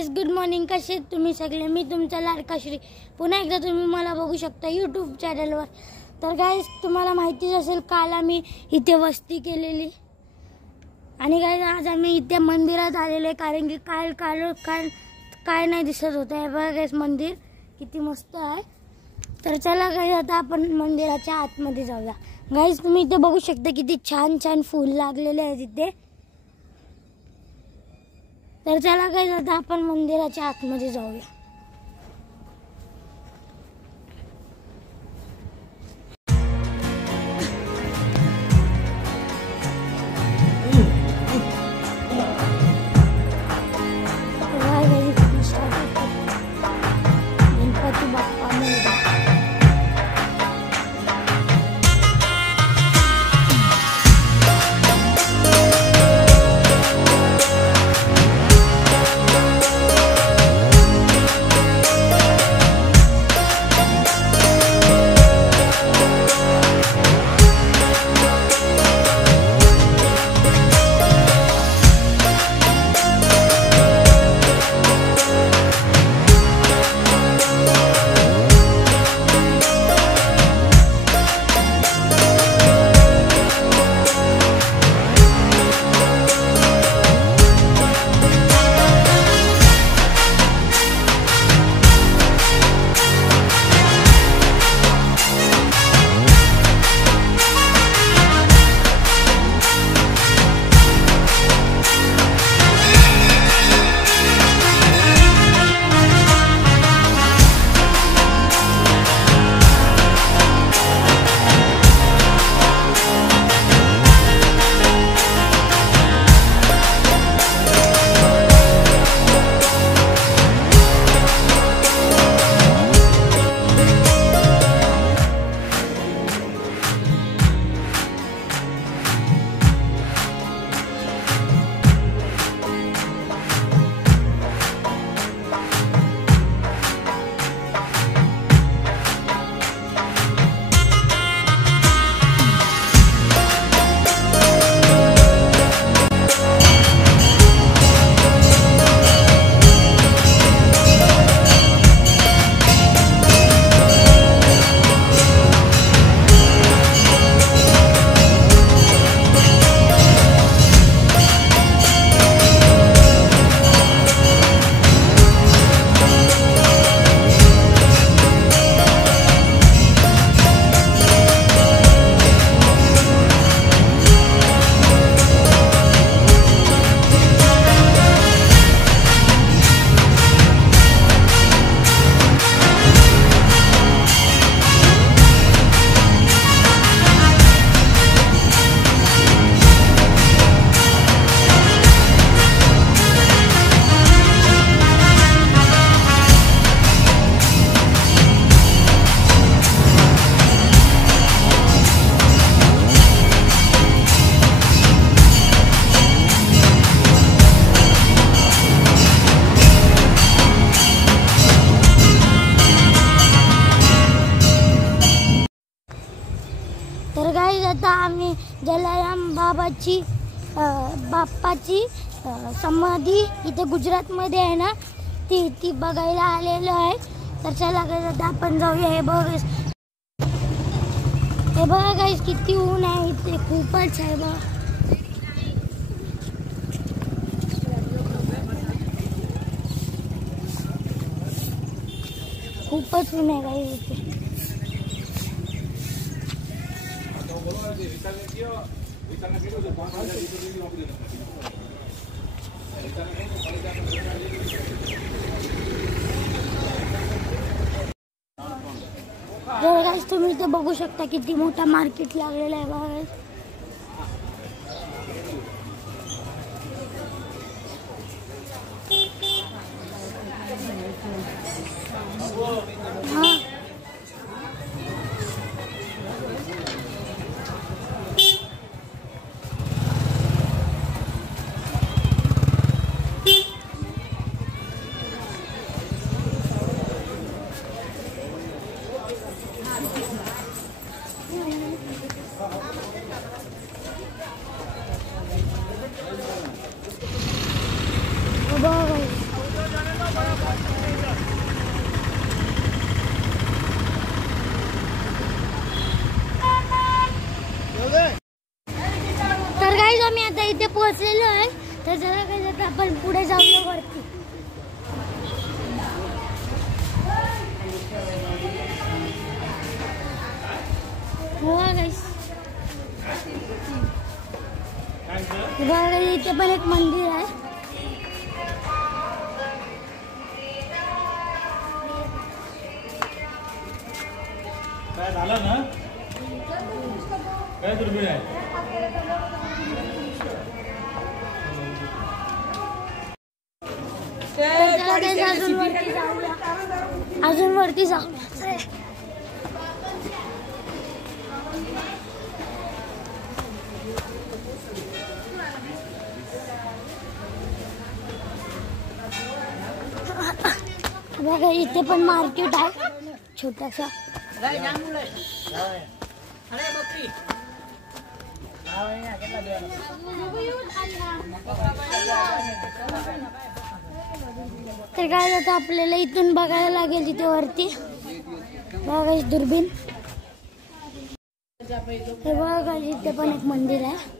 Guys, good morning. कसे तुम्ही सगळे? मी तुमचा लाडका श्री. पुन्हा एकदा तुम्ही मला बघू शकता यूट्यूब चॅनलवर. तर गाइस, तुम्हाला माहितीच असेल काल आम्ही इथे वस्ती केलेली आणि गाइस आज आम्ही इथे मंदिरात आलेलो आहे, कारण की काय नाही दिसत होतं. हे बघा गाइस, मंदिर किती मस्त आहे. तर चला गाइस, आता आपण मंदिराच्या आतमध्ये जाऊया. गाइस, तुम्ही इथे बघू शकता किती छान छान फूल लागलेले आहेत इथे. तर चला गाइस, आता आपण मंदिराच्या आतमध्ये जाऊया. गणपती बाप्पा मोरया. तर गाइस, आता आम्ही जलाराम बाप्पाची समाधी इथे गुजरातमध्ये आहे ना, ती बघायला आलेलो आहे. तर चला गाइस, आता आपण जाऊया. हे बघा गाइस, किती ऊन आहे इथे, खूपच आहे बघा. खूपच ऊन आहे गाइस इथे. गाइस, तुम्ही इथे बघू शकता किती मोठा मार्केट लागलेला आहे बघा. बघा इथे पोहोचलेलो आहे, तर जरा काय जातं आपण पुढे जाऊया वरती. बघा इथे पण एक मंदिर आहे. काय झालं ना? काय दुर्बीण आहे? अजून वरती जाऊ. बघा इथे पण मार्केट आहे छोटासा. तर काय आता आपल्याला इथून बघायला लागेल तिथे वरती. बघा दुर्बीण. हे बघा इथे पण एक मंदिर आहे.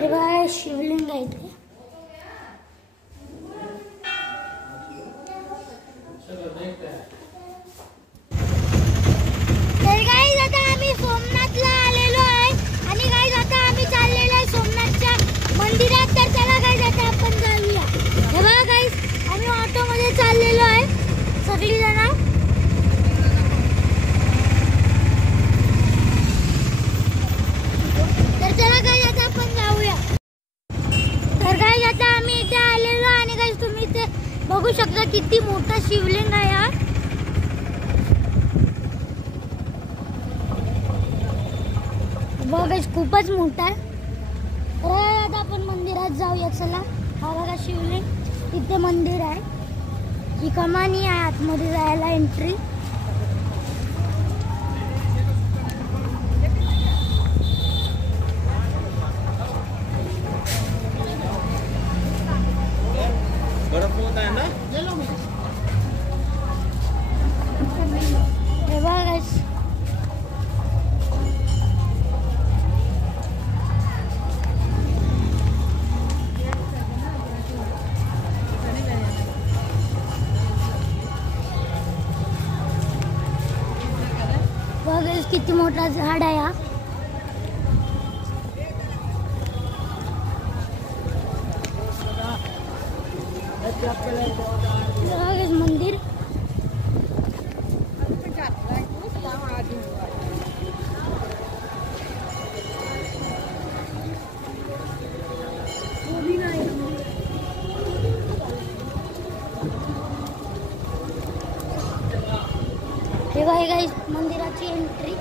हे बघा शिवलिंग आहे इथे. तर गाईज आता आम्ही सोमनाथला आलेलो आहे आणि गाईज आता आम्ही चाललेलो आहे सोमनाथच्या मंदिरात. तर चला गाईज आता आपण जाऊया. हे बघा गाईज आम्ही ऑटो मध्ये चाललेलो आहे सगळी जण. तर चला गाईज आता आपण जाऊया. तर गाईज आता आम्ही इथे आलेलो आणि गाईज तुम्ही इथे बघू शकता किती मोठा शिवलिंग आहे हा. बघा खूपच मोठा आहे. तर आता आपण मंदिरात जाऊया चला. हा बघा शिवलिंग. इथे मंदिर आहे. ही कमानी आहे आतमध्ये जायला एंट्री. हे बघा किती मोठा झाड आहे हा. मंदिर. हे बघा गाईस मंदिराची एंट्री.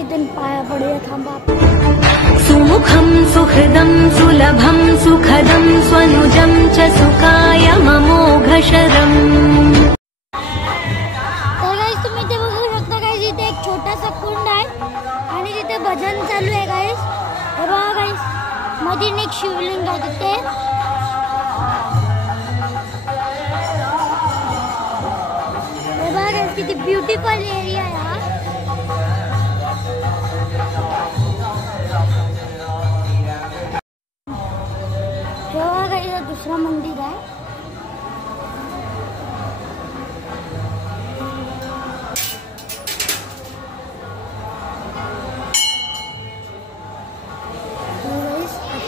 इथून पाया पडूया. थांबा. सुमुखं सुहृदं सुलभं सुखदं स्वनुजं च सुखाय ममोघशरम्. तर गाईस तुम्ही ते बघू शकता गाईस इथे एक छोटासा कुंड आहे आणि तिथे भजन चालू आहे गाईस. हे बघा गाईस मध्ये एक शिवलिंग आहे तिथे. हे बघा गाईस किती ब्युटिफुल एरिया आहे हा. दूसरा मंदिर है.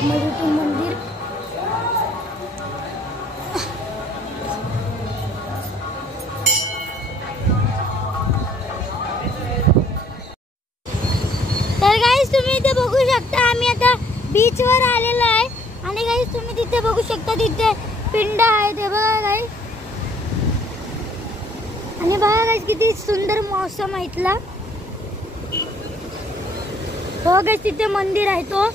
मंदिर बीचवर आलेलो आहे आणि गाईस तुम्ही तिथे बघू शकता, तिथे पिंड आहे ते बघा गाईस. आणि बघा गाईस किती सुंदर मौसम आहे इथला. बघा गाईस तिथे मंदिर आहे तो.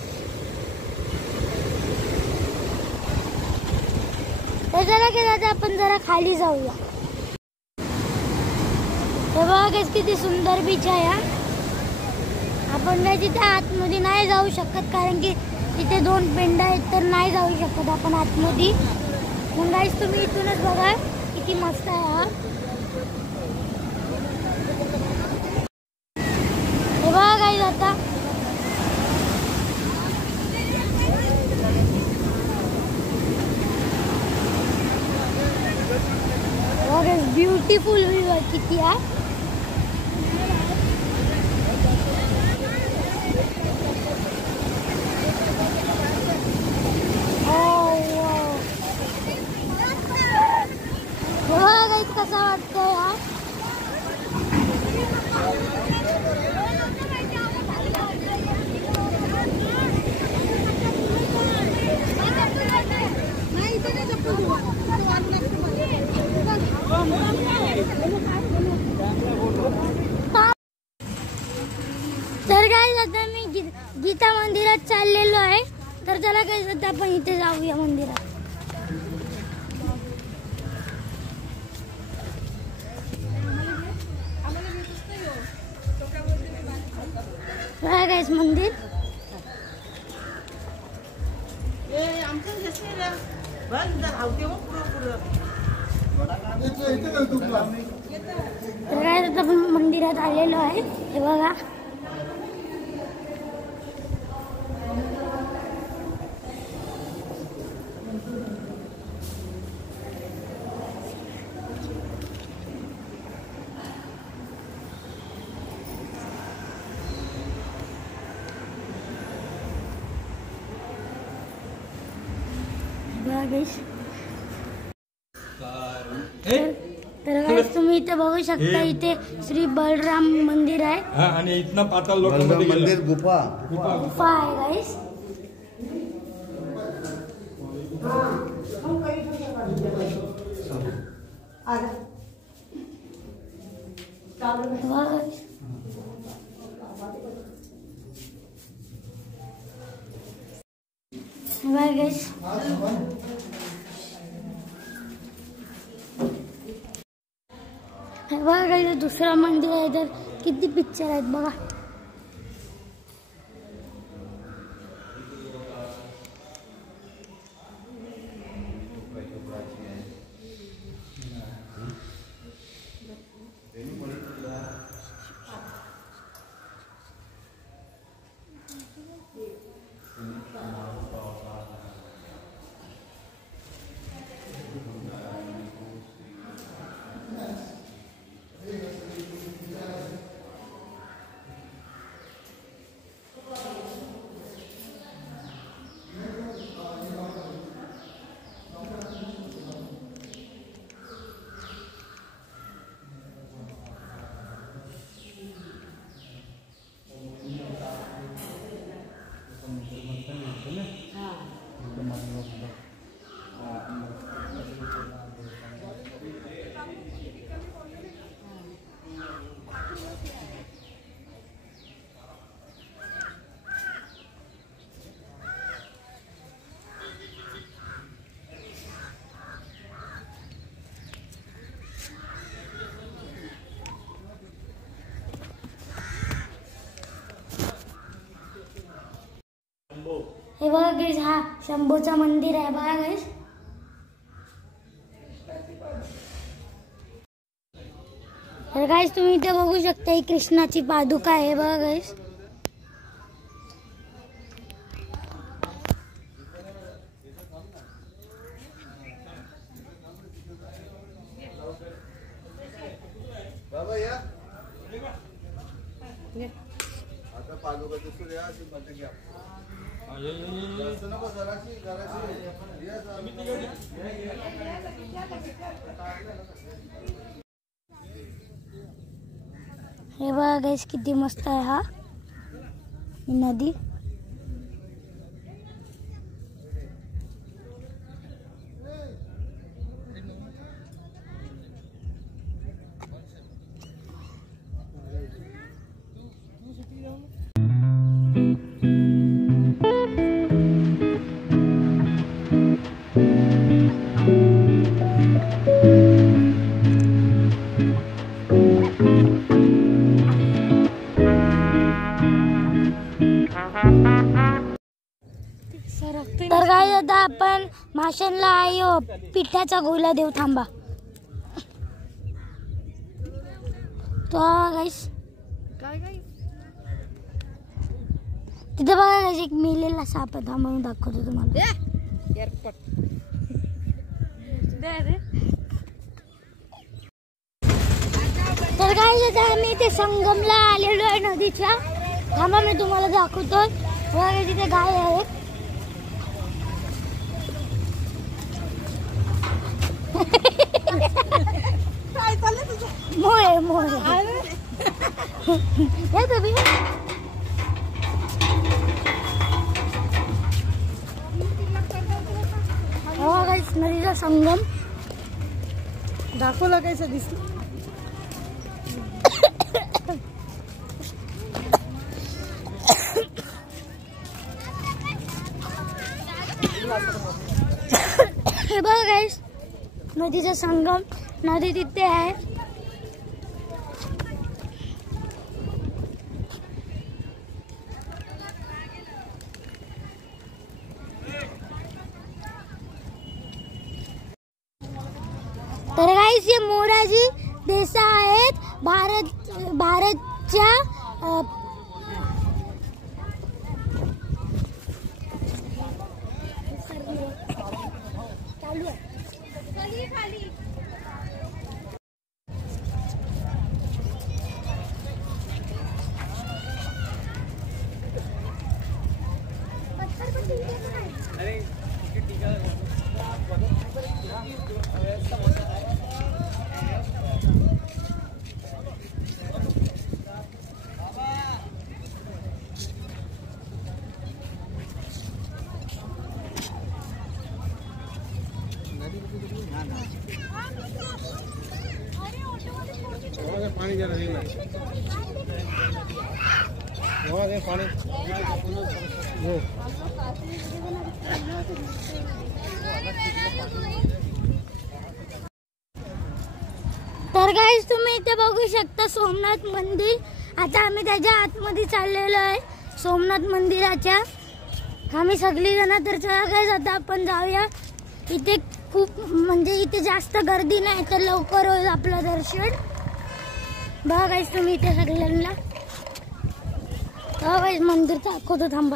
चला की आता आपण जरा खाली जाऊया. हे बघा गाईस किती सुंदर बीच आहे हा. आपण काय तिथे आतमध्ये नाही जाऊ शकत कारण की तिथे 2 पेंड आहेत, तर नाही जाऊ शकत आपण आतमध्ये. मग गाईस तुम्ही इथूनच बघा किती मस्त आहे हा. हे बघा गाईस आता ब्युटिफुल व्ह्यू आहे किती आहे. बघा गाईस कसा वाटतंय हा. तर गाईस आता मी गीता मंदिरात चाललेलो आहे. तर चला गाईस आता आपण इथे जाऊया मंदिरात. बघा गाईस मंदिर. तर गाईस आता आपण मंदिरात आलेलो आहे. हे बघा तर गाईस तुम्ही इथे बघू शकता, इथे श्री बलराम मंदिर आहे. आणि इथनं पाताल लोकांमध्ये मंदिर गुफा गुफा आहे गाईस. गाईस बघा गाईस दुसरा मंदिर आहे. तर किती पिक्चर आहेत बघा. हे बघा गाईस हा शंभूचा मंदिर आहे बघा गाईस. तर गाईस तुम्ही इथे बघू शकता, ही कृष्णाची पादुका आहे बघा गाईस. बाबा या आता पादुका दिसतो या मध्ये घ्या. हे बघा गाईस किती मस्त आहे हा नदी. आता आपण माशांना पिठाचा गोला देऊ. थांबा. तो गाईस तिथे बघा गाईस एक मेलेला साप आहे. थांबा मी दाखवतो तुम्हाला. तर गाईस आता आम्ही ते संगमला आलेलो आहे नदीच्या. थांबा मी तुम्हाला दाखवतो. बघा तिथे गाय आहे. मोळे मोळे हे बेबी गाईस नदीचा संगम दाखवलं कायचं दिसलं. हे बघा गाईस नदीचा संगम. नदी तिथे आहे. तर गाईस हे मोराजी देसाई आहेत. भारतच्या पानी जरा देना. वहाँ दे पानी. तर गाईस तुम्ही इथे बघू शकता सोमनाथ मंदिर. आता आम्ही त्याच्या आतमध्ये चाललेलो आहे सोमनाथ मंदिराच्या. आम्ही सगळी जण. तर चला गाईस आता आपण जाऊया. इथे खूप म्हणजे इथे जास्त गर्दी नाही तर लवकर होईल आपलं दर्शन. बघा गाईस तुम्ही इथे सगळ्यांना. हो गाईस मंदिर दाखवतो. थांबा.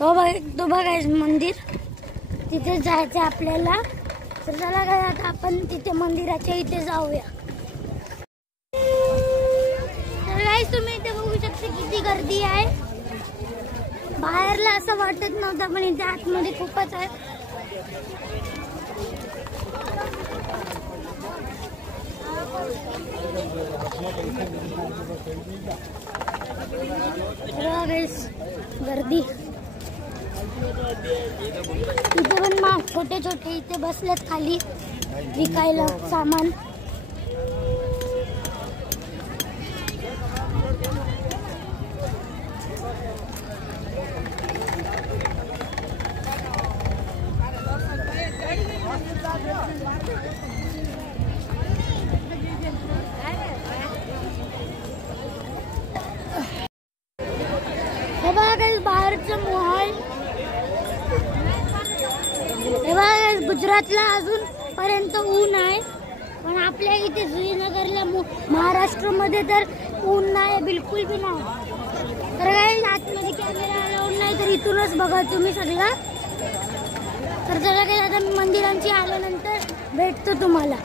हो बघा गाईस मंदिर. तिथे जायचं आपल्याला. तर चला काय आता आपण तिथे मंदिराच्या इथे जाऊया. तर गाईस तुम्ही इथे बघू शकता किती गर्दी आहे. बाहेरला असं वाटत नव्हतं पण इथे आतमध्ये खूपच आहे. गर्दी इथे पण छोटे छोटे इथे बसलेत खाली विकायला सामान. हे बघा बाहेरचं माहोल. हे बघा गुजरातला अजून पर्यंत ऊन आहे पण आपल्या इथे श्रीनगरला महाराष्ट्रामध्ये तर ऊन नाही बिलकुल बी नाही. तर काय आतमध्ये कॅमेरा अलाउड नाही तर इथूनच बघा तुम्ही सगळं. तर चला काय आता मंदिरांची आल्यानंतर भेटतो तुम्हाला.